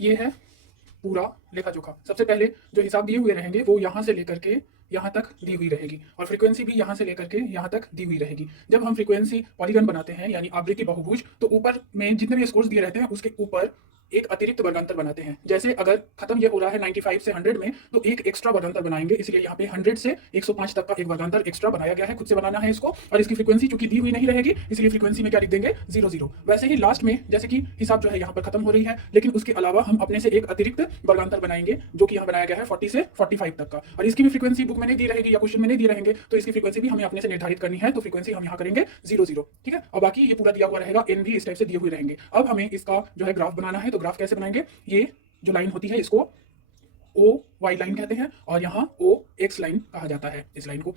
ये है पूरा लेखा जोखा। सबसे पहले जो हिसाब दिए हुए रहेंगे वो यहाँ से लेकर के यहाँ तक दी हुई रहेगी, और फ्रीक्वेंसी भी यहाँ से लेकर के यहाँ तक दी हुई रहेगी। जब हम फ्रीक्वेंसी पॉलीगन बनाते हैं यानी आवृत्ति बहुभुज, तो ऊपर में जितने भी स्कोर्स दिए रहते हैं उसके ऊपर एक अतिरिक्त वर्गांतर बनाते हैं। जैसे अगर खत्म ये हो रहा है 95 से 100 में, तो एक एक्स्ट्रा वर्गांतर बनाएंगे, इसलिए यहाँ पे 100 से 105 तक का एक वर्गांतर एक्स्ट्रा बनाया गया है, खुद से बनाना है इसको। और इसकी फ्रीक्वेंसी चूंकि दी हुई नहीं रहेगी, इसलिए फ्रीक्वेंसी में क्या लिख देंगे 00। वैसे ही लास्ट में जैसे कि हिसाब जो है यहाँ पर खत्म हो रही है, लेकिन उसके अलावा हम अपने से एक अतिरिक्त वर्गांतर बनाएंगे जो कि यहाँ बनाया गया है 40 से 45 तक का, और इसकी भी फ्रीक्वेंसी बुक में नहीं दी रहेगी या क्वेश्चन में नहीं दी रहेंगे, तो इसकी फ्रीक्वेंसी भी हमें अपने से निर्धारित करनी है। तो फ्रीक्वेंसी हम यहाँ करेंगे 00, ठीक है। और बाकी ये पूरा दिया हुआ रहेगा, एन भी इस टाइप से दिए हुए रहेंगे। अब हमें इसका जो है ग्राफ बनाना है, तो ग्राफ कैसे बनाएंगे, ये जो लाइन होती है इसको ओ वाई लाइन कहते हैं, और यहाँ ओ एक्स लाइन कहा जाता है इस लाइन को।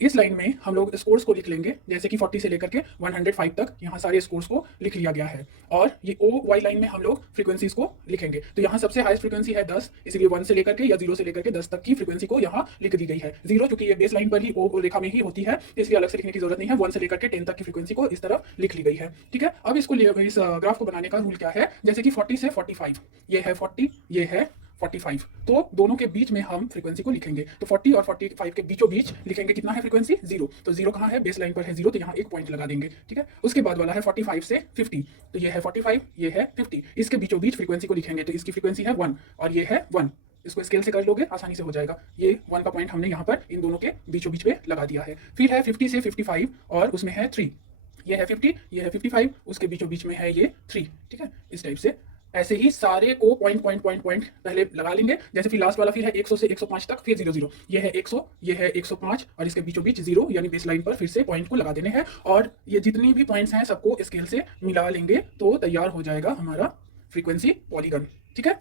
इस लाइन में हम लोग स्कोर्स को लिख लेंगे, जैसे कि 40 से लेकर के 105 तक यहाँ सारे स्कोर्स को लिख लिया गया है। और ये ओ वाई लाइन में हम लोग फ्रीक्वेंसीज को लिखेंगे। तो यहाँ सबसे हाईएस्ट फ्रीक्वेंसी है 10, इसलिए 1 से लेकर के या 0 से लेकर के 10 तक की फ्रीक्वेंसी को यहाँ लिख दी गई है। 0 चूंकि ये बेस लाइन पर ही ओ रेखा में ही होती है, इसलिए अलग से लिखने की जरूरत नहीं है। 1 से लेकर के 10 तक की फ्रीक्वेंसी को इस तरफ लिख ली गई है, ठीक है। अब इसको इस ग्राफ को बनाने का रूल क्या है, जैसे कि 40 से 45, ये है 40, ये है 45, तो दोनों के बीच में हम फ्रीक्वेंसी को लिखेंगे। तो 40 और 45 के बीचों बीच लिखेंगे कितना है फ्रीक्वेंसी 0। तो 0 कहाँ है, बेस लाइन पर है 0, तो यहाँ एक पॉइंट लगा देंगे, ठीक है। उसके बाद वाला है 45 से 50, तो ये है 45, ये है 50, इसके बीचों बीच फ्रीक्वेंसी को लिखेंगे। तो इसकी फ्रीक्वेंसी है 1 और ये है 1, इसको स्केल से कर लोगे आसानी से हो जाएगा। ये 1 का पॉइंट हमने यहाँ पर इन दोनों के बीचों बीच में लगा दिया है। फिर है 50 से 55 और उसमें है 3, ये है 50, ये है 55, उसके बीचों बीच में है ये 3, ठीक है। इस टाइप से ऐसे ही सारे को पॉइंट पॉइंट पॉइंट पॉइंट पहले लगा लेंगे। जैसे फिर लास्ट वाला फिर है 100 से 105 तक, फिर 00, ये है 100, ये है 105, और इसके बीचों बीच 0 यानी बेस लाइन पर फिर से पॉइंट को लगा देने हैं। और ये जितनी भी पॉइंट्स हैं सबको स्केल से मिला लेंगे, तो तैयार हो जाएगा हमारा फ्रीक्वेंसी पॉलीगन, ठीक है।